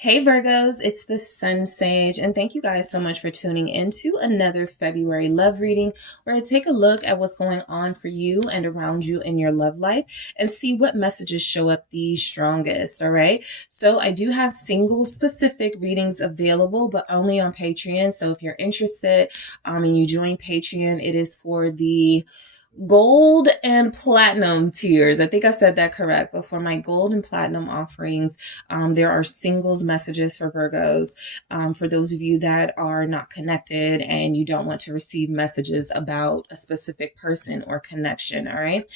Hey Virgos, it's the SunSage, and thank you guys so much for tuning into another February love reading where I take a look at what's going on for you and around you in your love life and see what messages show up the strongest, all right? So I do have single specific readings available, but only on Patreon. So if you're interested and you join Patreon, it is for the gold and platinum tiers. I think I said that correct, but for my gold and platinum offerings, there are singles messages for Virgos. For those of you that are not connected and you don't want to receive messages about a specific person or connection, all right?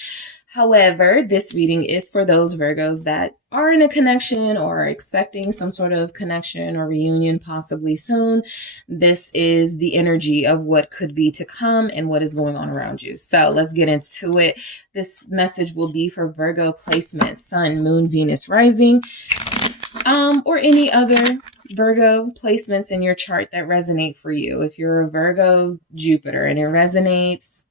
However, this reading is for those Virgos that are in a connection or are expecting some sort of connection or reunion possibly soon. This is the energy of what could be to come and what is going on around you. So let's get into it. This message will be for Virgo placement, Sun, Moon, Venus, Rising, or any other Virgo placements in your chart that resonate for you. If you're a Virgo, Jupiter, and it resonates,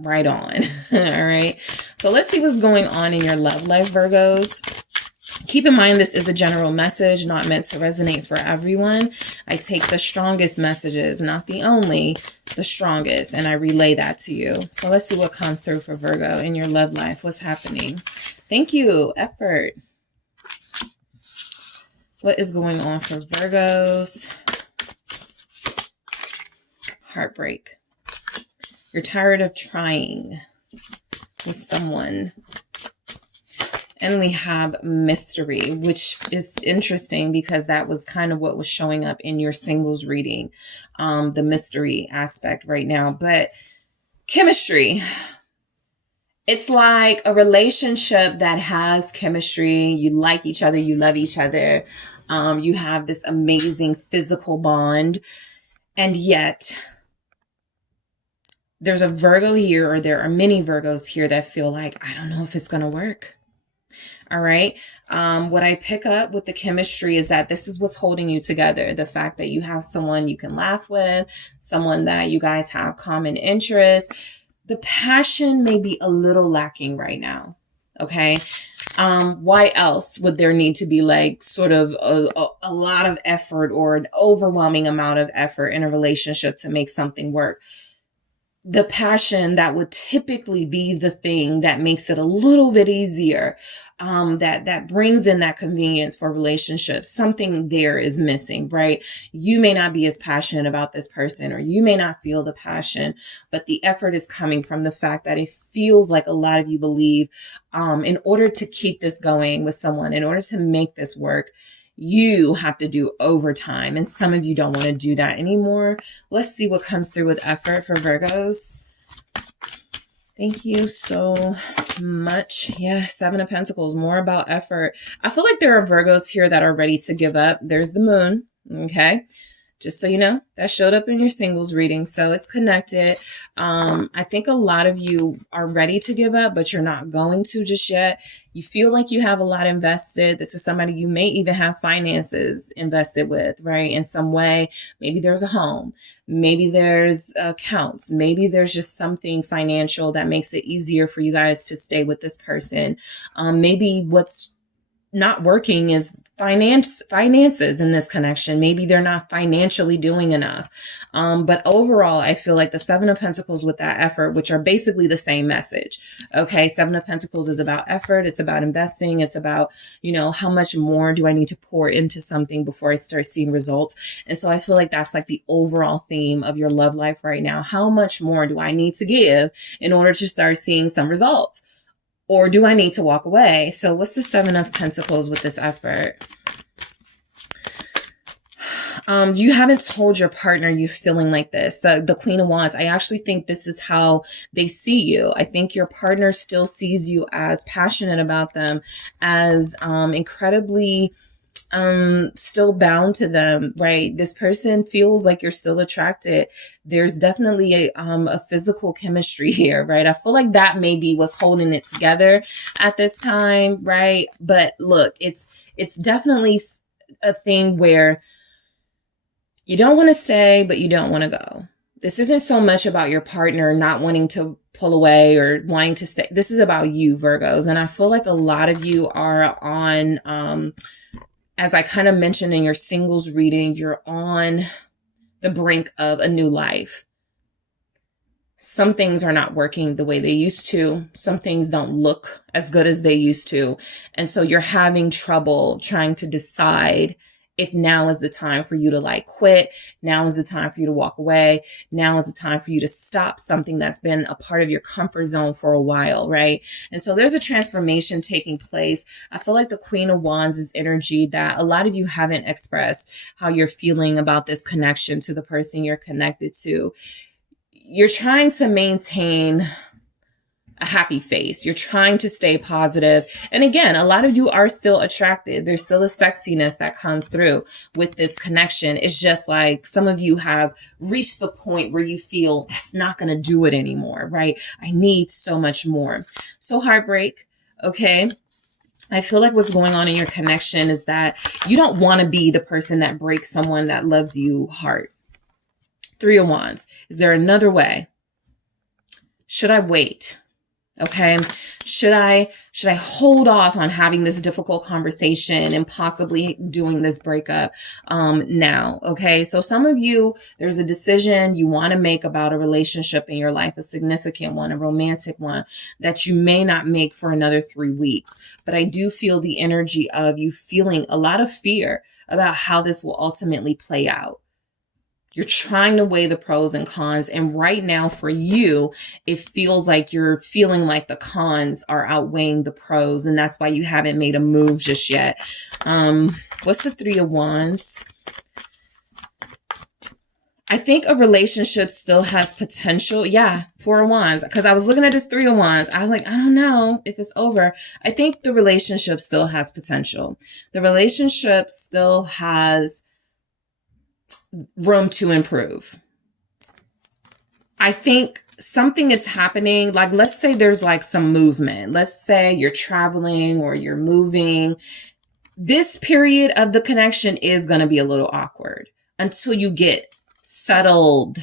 right on. All right. So let's see what's going on in your love life, Virgos. Keep in mind, this is a general message, not meant to resonate for everyone. I take the strongest messages, not the only, the strongest, and I relay that to you. So let's see what comes through for Virgo in your love life. What's happening? Thank you. Effort. What is going on for Virgos? Heartbreak. You're tired of trying with someone. And we have mystery, which is interesting because that was kind of what was showing up in your singles reading, the mystery aspect right now. But chemistry, it's like a relationship that has chemistry. You like each other, you love each other. You have this amazing physical bond, and yet there's a Virgo here, or there are many Virgos here that feel like, I don't know if it's going to work. All right. What I pick up with the chemistry is that this is what's holding you together. The fact that you have someone you can laugh with, someone that you guys have common interests. The passion may be a little lacking right now. Okay. Why else would there need to be like sort of a lot of effort or an overwhelming amount of effort in a relationship to make something work? The passion that would typically be the thing that makes it a little bit easier, that brings in that convenience for relationships. Something there is missing, right? You may not be as passionate about this person, or you may not feel the passion, but the effort is coming from the fact that it feels like a lot of you believe, in order to keep this going with someone, in order to make this work, you have to do overtime, and some of you don't want to do that anymore. Let's see what comes through with effort for Virgos. Thank you so much. Yeah, Seven of Pentacles, more about effort. I feel like there are Virgos here that are ready to give up. There's the moon, okay? Just so you know, that showed up in your singles reading, so it's connected. I think a lot of you are ready to give up, but you're not going to just yet. You feel like you have a lot invested. This is somebody you may even have finances invested with, right? In some way. Maybe there's a home. Maybe there's accounts. Maybe there's just something financial that makes it easier for you guys to stay with this person. Maybe what's not working is finances in this connection. Maybe they're not financially doing enough. But overall, I feel like the Seven of Pentacles with that effort, which are basically the same message. Okay. Seven of Pentacles is about effort. It's about investing. It's about, how much more do I need to pour into something before I start seeing results? And so I feel like that's like the overall theme of your love life right now. How much more do I need to give in order to start seeing some results? Or do I need to walk away? So what's the Seven of Pentacles with this effort? You haven't told your partner you're feeling like this. The Queen of Wands, I actually think this is how they see you. I think your partner still sees you as passionate about them, as incredibly still bound to them, right? This person feels like you're still attracted. There's definitely a physical chemistry here, right? I feel like that may be what's holding it together at this time, right? But look, it's definitely a thing where you don't want to stay, but you don't want to go. This isn't so much about your partner not wanting to pull away or wanting to stay. This is about you, Virgos. And I feel like a lot of you are on as I kind of mentioned in your singles reading, you're on the brink of a new life. Some things are not working the way they used to. Some things don't look as good as they used to. And so you're having trouble trying to decide if now is the time for you to like quit. Now is the time for you to walk away. Now is the time for you to stop something that's been a part of your comfort zone for a while, right? And so there's a transformation taking place. I feel like the Queen of Wands is energy that a lot of you haven't expressed how you're feeling about this connection to the person you're connected to. You're trying to maintain a happy face. You're trying to stay positive. And again, a lot of you are still attracted. There's still a sexiness that comes through with this connection. It's just like some of you have reached the point where you feel that's not going to do it anymore, right? I need so much more. So heartbreak, okay? I feel like what's going on in your connection is that you don't want to be the person that breaks someone that loves you heart. 3 of Wands. Is there another way? Should I wait? Okay. Should I hold off on having this difficult conversation and possibly doing this breakup now? Okay. So some of you, there's a decision you want to make about a relationship in your life, a significant one, a romantic one that you may not make for another 3 weeks. But I do feel the energy of you feeling a lot of fear about how this will ultimately play out. You're trying to weigh the pros and cons. And right now for you, it feels like you're feeling like the cons are outweighing the pros. And that's why you haven't made a move just yet. What's the 3 of Wands? I think a relationship still has potential. Yeah, 4 of Wands. Because I was looking at this 3 of Wands. I was like, I don't know if it's over. I think the relationship still has potential. The relationship still has room to improve. I think something is happening. Like, let's say there's like some movement. Let's say you're traveling or you're moving. This period of the connection is going to be a little awkward until you get settled.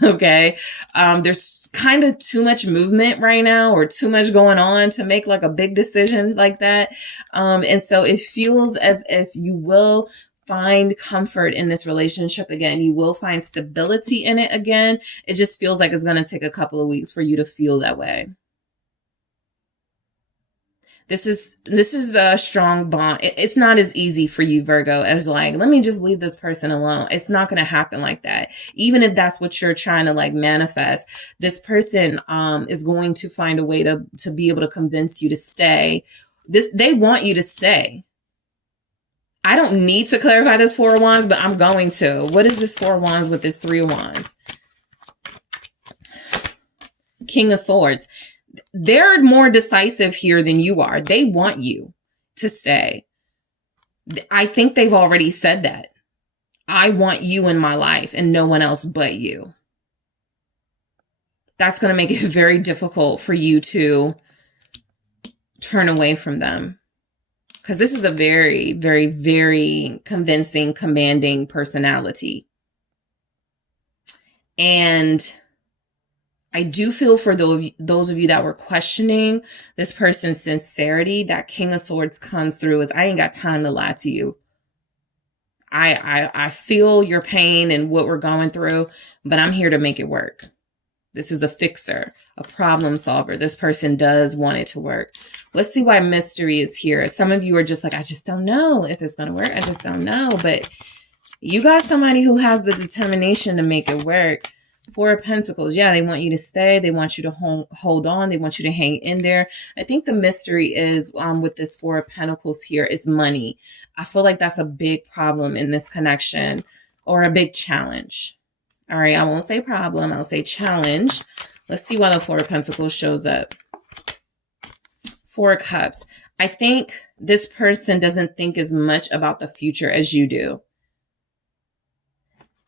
Okay. There's kind of too much movement right now or too much going on to make like a big decision like that. And so it feels as if you will find comfort in this relationship again. You will find stability in it again. It just feels like it's going to take a couple of weeks for you to feel that way. This is a strong bond. It's not as easy for you, Virgo, as like, let me just leave this person alone. It's not going to happen like that. Even if that's what you're trying to like manifest, this person is going to find a way to be able to convince you to stay. They want you to stay. I don't need to clarify this 4 of Wands, but I'm going to. What is this 4 of Wands with this 3 of Wands? King of Swords. They're more decisive here than you are. They want you to stay. I think they've already said that. I want you in my life and no one else but you. That's going to make it very difficult for you to turn away from them. Because this is a very, very, very convincing, commanding personality. And I do feel for those of you that were questioning this person's sincerity, that King of Swords comes through as I ain't got time to lie to you. I feel your pain and what we're going through, but I'm here to make it work. This is a fixer, a problem solver. This person does want it to work. Let's see why mystery is here. Some of you are just like, I just don't know if it's going to work. I just don't know. But you got somebody who has the determination to make it work. 4 of Pentacles. Yeah, they want you to stay. They want you to hold on. They want you to hang in there. I think the mystery is with this 4 of Pentacles here is money. I feel like that's a big problem in this connection or a big challenge. All right, I won't say problem. I'll say challenge. Let's see why the 4 of Pentacles shows up. 4 of Cups. I think this person doesn't think as much about the future as you do.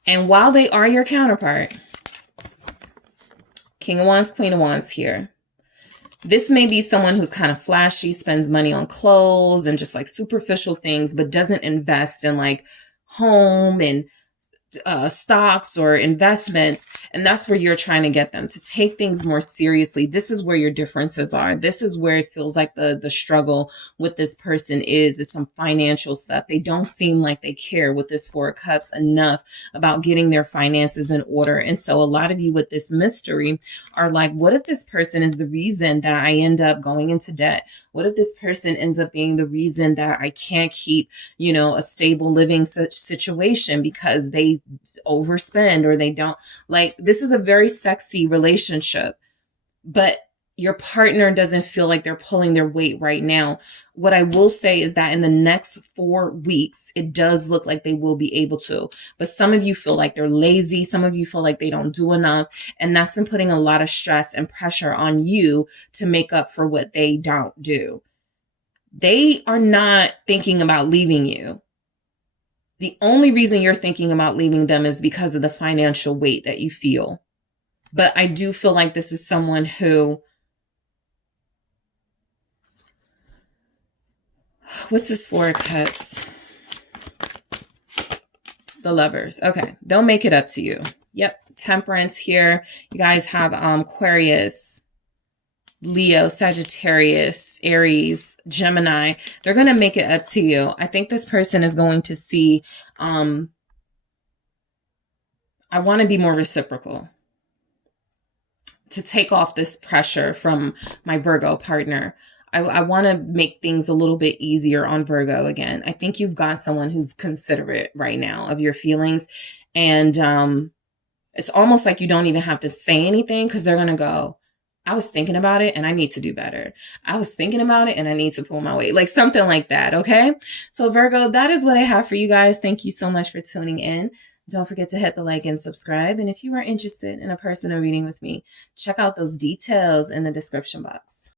And while they are your counterpart, King of Wands, Queen of Wands here. This may be someone who's kind of flashy, spends money on clothes and just like superficial things, but doesn't invest in like home and stocks or investments, and that's where you're trying to get them to take things more seriously. This is where your differences are. This is where it feels like the struggle with this person is some financial stuff. They don't seem like they care with this Four of Cups enough about getting their finances in order. And so a lot of you with this mystery are like, what if this person is the reason that I end up going into debt? What if this person ends up being the reason that I can't keep, a stable living situation because they overspend or they don't? Like, this is a very sexy relationship, but your partner doesn't feel like they're pulling their weight right now. What I will say is that in the next 4 weeks, it does look like they will be able to. But some of you feel like they're lazy. Some of you feel like they don't do enough. And that's been putting a lot of stress and pressure on you to make up for what they don't do. They are not thinking about leaving you. The only reason you're thinking about leaving them is because of the financial weight that you feel. But I do feel like this is someone who, what's this Four of Cups? The Lovers. Okay, they'll make it up to you. Yep, Temperance here. You guys have Aquarius, Leo, Sagittarius, Aries, Gemini. They're going to make it up to you. I think this person is going to see, I want to be more reciprocal, to take off this pressure from my Virgo partner. I want to make things a little bit easier on Virgo again. I think you've got someone who's considerate right now of your feelings. And it's almost like you don't even have to say anything because they're going to go, I was thinking about it and I need to do better. I was thinking about it and I need to pull my weight. Like something like that, okay? So Virgo, that is what I have for you guys. Thank you so much for tuning in. Don't forget to hit the like and subscribe. And if you are interested in a personal reading with me, check out those details in the description box.